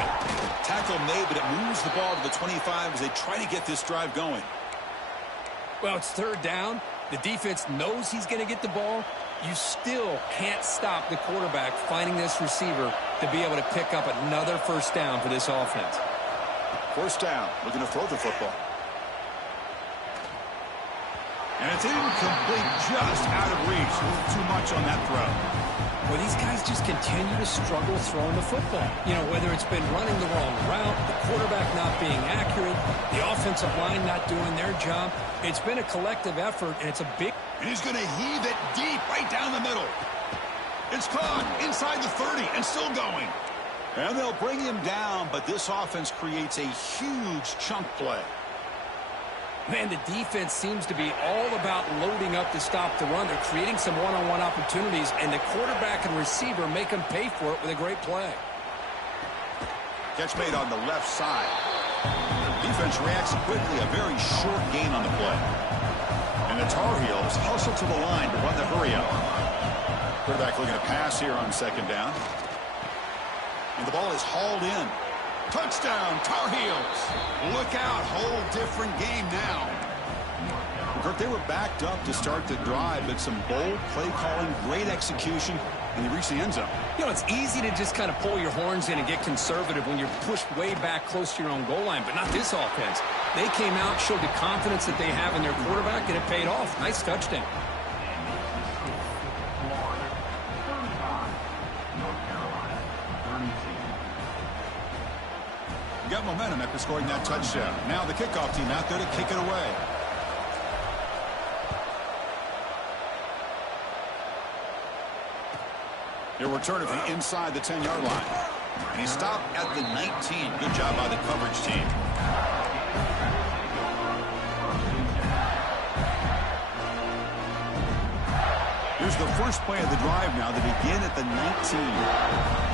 Tackle made, but it moves the ball to the 25 as they try to get this drive going. Well, it's third down. The defense knows he's going to get the ball. You still can't stop the quarterback finding this receiver to be able to pick up another first down for this offense. First down, looking to throw the football. And it's incomplete, just out of reach. A little too much on that throw. Well, these guys just continue to struggle throwing the football. You know, whether it's been running the wrong route, the quarterback not being accurate, the offensive line not doing their job. It's been a collective effort, and it's a big... And he's going to heave it deep right down the middle. It's caught inside the 30 and still going. And they'll bring him down, but this offense creates a huge chunk play. Man, the defense seems to be all about loading up to stop the run. They're creating some one-on-one opportunities, and the quarterback and receiver make them pay for it with a great play. Catch made on the left side. Defense reacts quickly. A very short gain on the play. And the Tar Heels hustle to the line to run the hurry-up. Quarterback looking to pass here on second down. And the ball is hauled in. Touchdown, Tar Heels. Look out, whole different game now. Kirk, they were backed up to start the drive, but some bold play calling, great execution, and they reached the end zone. You know, it's easy to just kind of pull your horns in and get conservative when you're pushed way back close to your own goal line, but not this offense. They came out, showed the confidence that they have in their quarterback, and it paid off. Nice touchdown. Got momentum after scoring that touchdown. Now the kickoff team out there to kick it away. He'll return it from inside the 10-yard line. And he stopped at the 19. Good job by the coverage team. Here's the first play of the drive now. They begin at the 19.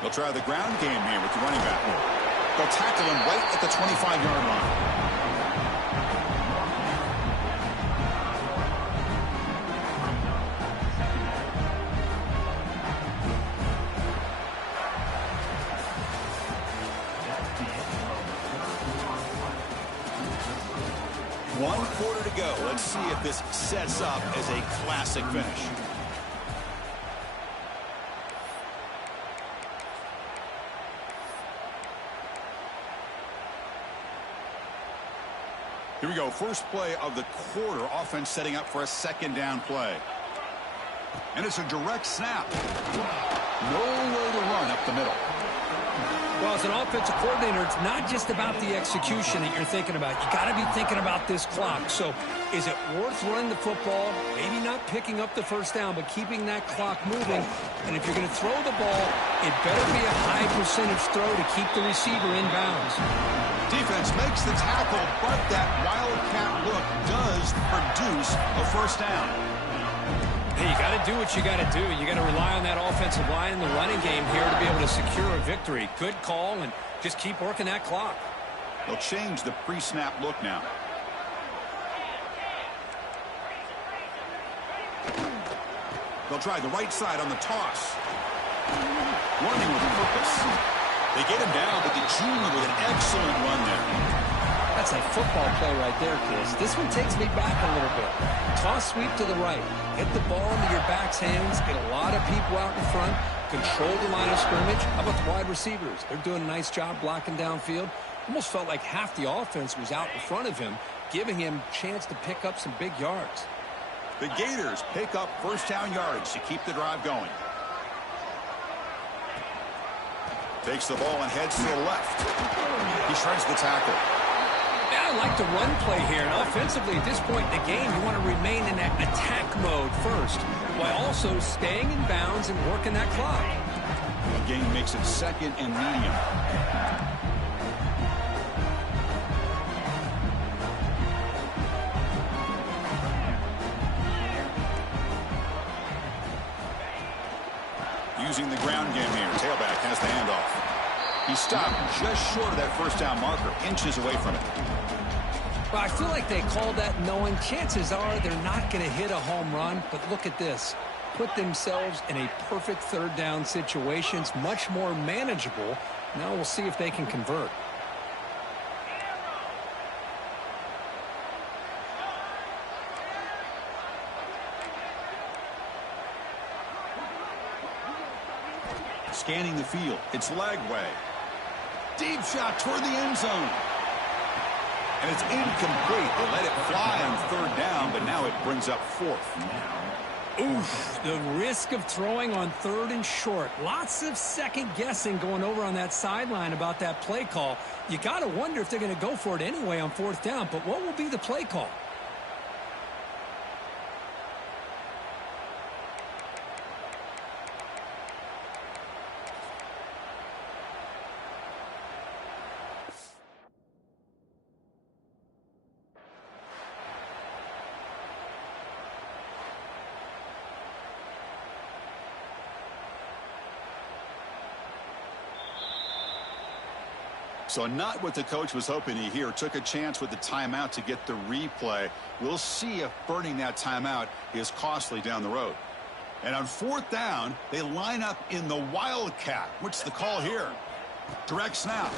They'll try the ground game here with the running back. They'll tackle him right at the 25-yard line. One quarter to go. Let's see if this sets up as a classic finish. Here we go. First play of the quarter. Offense setting up for a second down play. And it's a direct snap. Nowhere to run up the middle. Well, as an offensive coordinator, it's not just about the execution that you're thinking about. You got to be thinking about this clock. So is it worth running the football, maybe not picking up the first down, but keeping that clock moving? And if you're going to throw the ball, it better be a high percentage throw to keep the receiver in bounds. Defense makes the tackle, but that wildcat look does produce a first down. Hey, you got to do what you got to do. You got to rely on that offensive line in the running game here to be able to secure a victory. Good call, and just keep working that clock. They'll change the pre-snap look now. They'll try the right side on the toss. Running with purpose. They get him down, but the junior with an excellent run there. That's a football play right there, Chris. This one takes me back a little bit. Toss sweep to the right. Get the ball into your back's hands. Get a lot of people out in front. Control the line of scrimmage. How about the wide receivers? They're doing a nice job blocking downfield. Almost felt like half the offense was out in front of him, giving him a chance to pick up some big yards. The Gators pick up first down yardage to keep the drive going. Takes the ball and heads to the left. He shreds the tackle. I like the run play here, and offensively at this point in the game, you want to remain in that attack mode first, while also staying in bounds and working that clock. The game makes it second and medium. Using the ground game here. Tailback has the handoff. He stopped just short of that first down marker, inches away from it. Well, I feel like they called that knowing chances are they're not going to hit a home run, but look at this. Put themselves in a perfect third down situation. It's much more manageable. Now we'll see if they can convert. Scanning the field. It's leg way. Deep shot toward the end zone. And it's incomplete. They let it fly on third down, but now it brings up fourth. Oof, the risk of throwing on third and short. Lots of second guessing going over on that sideline about that play call. You got to wonder if they're going to go for it anyway on fourth down, but what will be the play call? So not what the coach was hoping to hear. Took a chance with the timeout to get the replay. We'll see if burning that timeout is costly down the road. And on fourth down, they line up in the wildcat. What's the call here? Direct snap.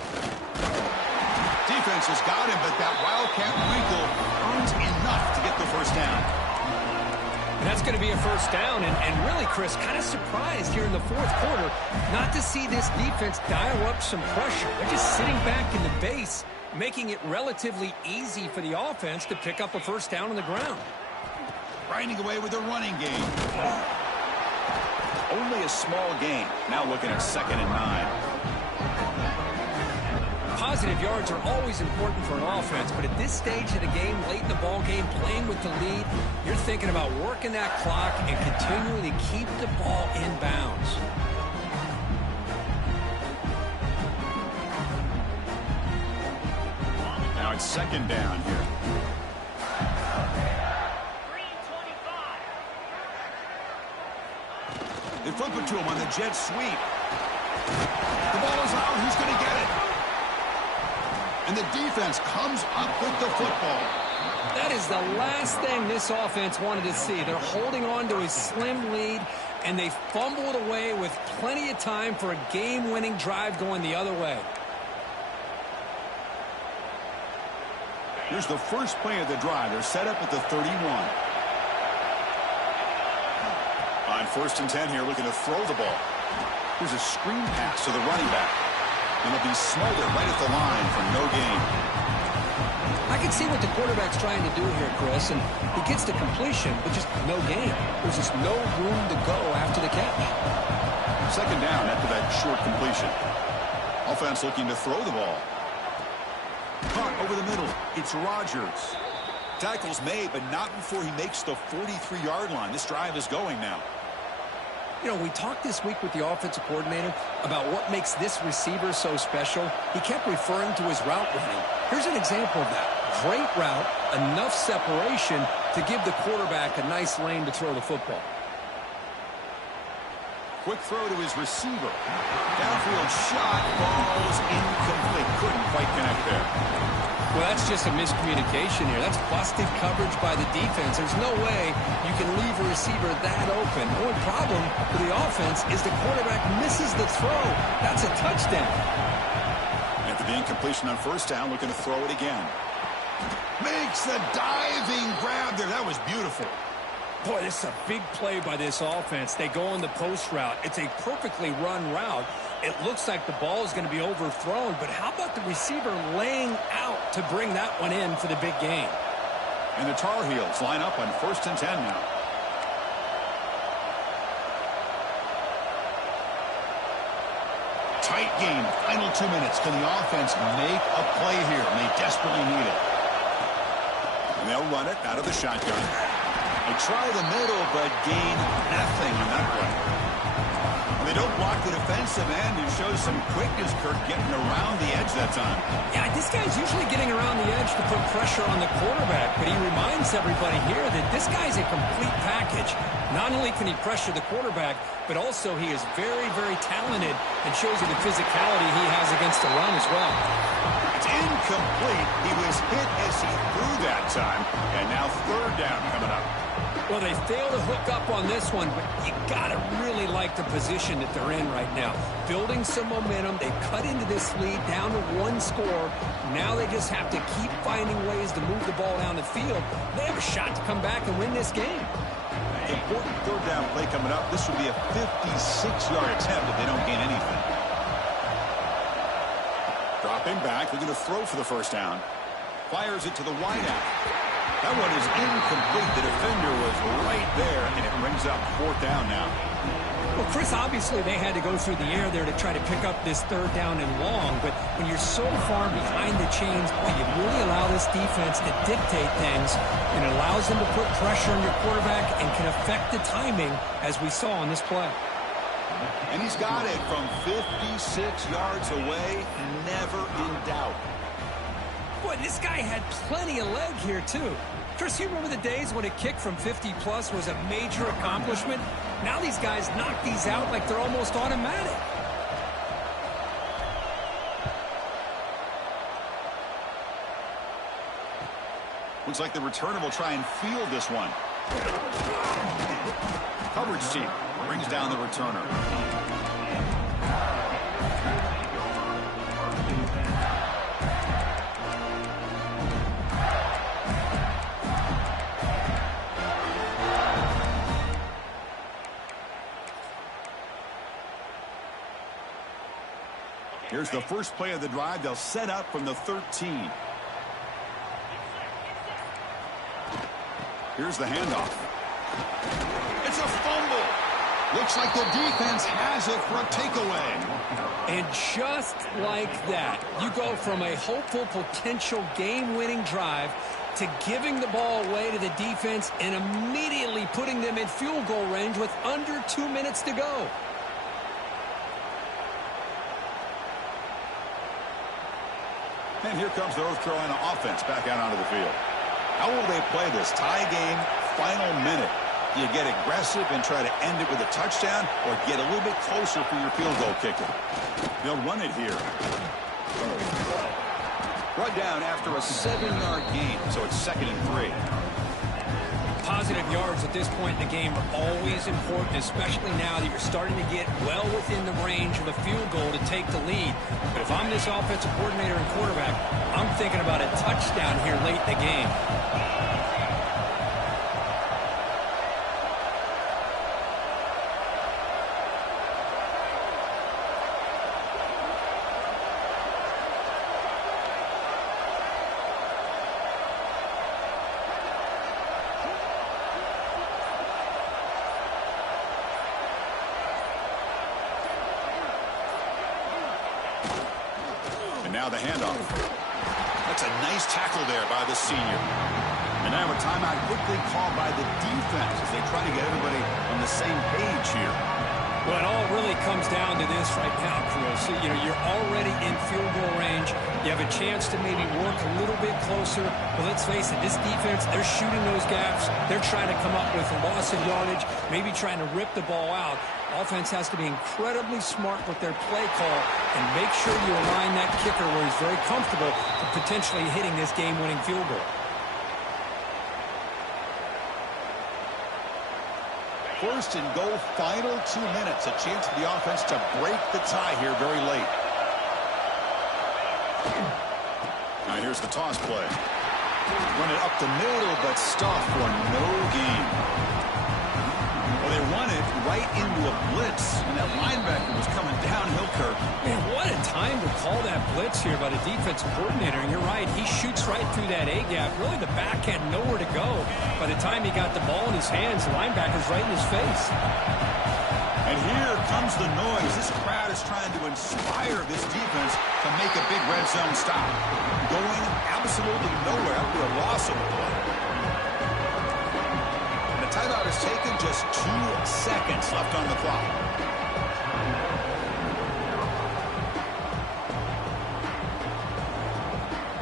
Defense has got him, but that wildcat wrinkle earns enough to get the first down. And that's going to be a first down, and really, Chris, kind of surprised here in the fourth quarter not to see this defense dial up some pressure. They're just sitting back in the base, making it relatively easy for the offense to pick up a first down on the ground. Grinding away with the running game. Only a small gain. Now looking at 2nd and 9. Positive yards are always important for an offense, but at this stage of the game, late in the ball game, playing with the lead, you're thinking about working that clock and continuing to keep the ball in bounds. Now it's 2nd down here. They flip it to him on the jet sweep. The ball is out. Who's going to get it? And the defense comes up with the football. That is the last thing this offense wanted to see. They're holding on to a slim lead, and they fumble it away with plenty of time for a game-winning drive going the other way. Here's the first play of the drive. They're set up at the 31. On 1st and 10 here, looking to throw the ball. Here's a screen pass to the running back. And it'll be smothered right at the line for no gain. I can see what the quarterback's trying to do here, Chris, and he gets the completion, but just no gain. There's just no room to go after the catch. Second down after that short completion. Offense looking to throw the ball. Caught over the middle. It's Rodgers. Tackle's made, but not before he makes the 43-yard line. This drive is going now. You know, we talked this week with the offensive coordinator about what makes this receiver so special. He kept referring to his route running. Here's an example of that. Great route, enough separation to give the quarterback a nice lane to throw the football. Quick throw to his receiver. Downfield shot, ball's incomplete. Couldn't quite connect there. Well, that's just a miscommunication here. That's busted coverage by the defense. There's no way you can leave a receiver that open. The only problem for the offense is the quarterback misses the throw. That's a touchdown. After the incompletion on first down, looking to throw it again. Makes the diving grab there. That was beautiful. Boy, this is a big play by this offense. They go on the post route. It's a perfectly run route. It looks like the ball is going to be overthrown, but how about the receiver laying out to bring that one in for the big game? And the Tar Heels line up on 1st and 10 now. Tight game, final 2 minutes. Can the offense make a play here? And they desperately need it. And they'll run it out of the shotgun. They try the middle, but gain nothing on that play. And they don't block the defensive end, who shows some quickness, Kirk, getting around the edge that time. Yeah, this guy's usually getting around the edge to put pressure on the quarterback, but he reminds everybody here that this guy's a complete package. Not only can he pressure the quarterback, but also he is very, very talented and shows you the physicality he has against the run as well. It's incomplete. He was hit as he threw that time, and now third down coming up. Well, they fail to hook up on this one, but you got to really like the position that they're in right now. Building some momentum. They cut into this lead down to 1 score. Now they just have to keep finding ways to move the ball down the field. They have a shot to come back and win this game. Important third down play coming up. This would be a 56-yard attempt if they don't gain anything. Dropping back. They're going to throw for the first down. Fires it to the wideout. That one is incomplete. The defender was right there, and it brings up 4th down now. Well, Chris, obviously they had to go through the air there to try to pick up this third down and long, but when you're so far behind the chains, boy, you really allow this defense to dictate things, and it allows them to put pressure on your quarterback and can affect the timing, as we saw on this play. And he's got it from 56 yards away, never in doubt. Boy, this guy had plenty of leg here, too. Chris, you remember the days when a kick from 50-plus was a major accomplishment? Now these guys knock these out like they're almost automatic. Looks like the returner will try and field this one. Coverage team brings down the returner. Here's the first play of the drive. They'll set up from the 13. Here's the handoff. It's a fumble. Looks like the defense has it for a takeaway. And just like that, you go from a hopeful potential game-winning drive to giving the ball away to the defense and immediately putting them in field goal range with under 2 minutes to go. And here comes the North Carolina offense back out onto the field. How will they play this? Tie game, final minute. Do you get aggressive and try to end it with a touchdown, or get a little bit closer for your field goal kicker? They'll run it here. Brought down after a 7-yard gain, so it's 2nd and 3. Positive yards at this point in the game are always important, especially now that you're starting to get well within the range of a field goal to take the lead. But if I'm this offensive coordinator and quarterback, I'm thinking about a touchdown here late in the game. And now the handoff. That's a nice tackle there by the senior. And now a timeout quickly called by the defense as they try to get everybody on the same page here. Well, it all really comes down to this right now, Chris. You know, you're already in field goal range. You have a chance to maybe work a little bit closer. But let's face it, this defense, they're shooting those gaps. They're trying to come up with a loss of yardage, maybe trying to rip the ball out. Offense has to be incredibly smart with their play call and make sure you align that kicker where he's very comfortable to potentially hitting this game-winning field goal. First and goal, final 2 minutes. A chance for the offense to break the tie here very late. Now here's the toss play. Run it up the middle, but stuffed for no gain. Well, they run it right into a blitz, and that linebacker was coming downhill, Kirk. Man, what a time to call that blitz here by the defensive coordinator. And you're right, he shoots right through that A-gap. Really, the back had nowhere to go. By the time he got the ball in his hands, the linebacker's right in his face. And here comes the noise. This crowd is trying to inspire this defense to make a big red zone stop. Going absolutely nowhere after a loss of the play. And the timeout is taken, just 2 seconds left on the clock.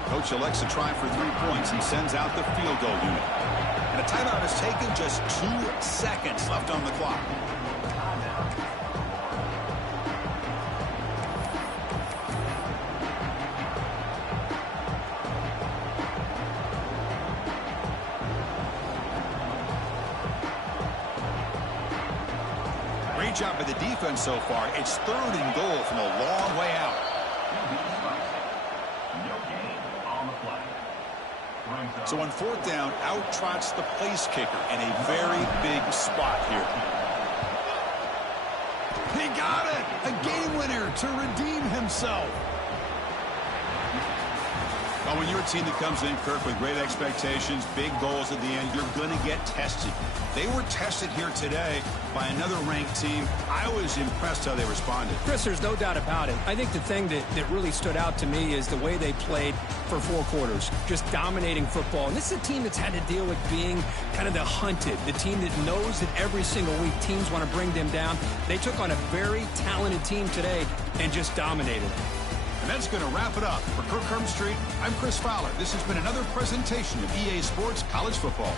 Coach elects to try for 3 points and sends out the field goal unit. And a timeout is taken, just 2 seconds left on the clock. Great job by the defense so far. It's 3rd and goal from a long way out. So on 4th down, out trots the place kicker in a very big spot here. He got it! A game winner to redeem himself. Well, when you're a team that comes in, Kirk, with great expectations, big goals at the end, you're going to get tested. They were tested here today by another ranked team. I was impressed how they responded. Chris, there's no doubt about it. I think the thing that really stood out to me is the way they played for 4 quarters, just dominating football. And this is a team that's had to deal with being kind of the hunted, the team that knows that every single week teams want to bring them down. They took on a very talented team today and just dominated. And that's going to wrap it up. For Kirk Street, I'm Chris Fowler. This has been another presentation of EA Sports College Football.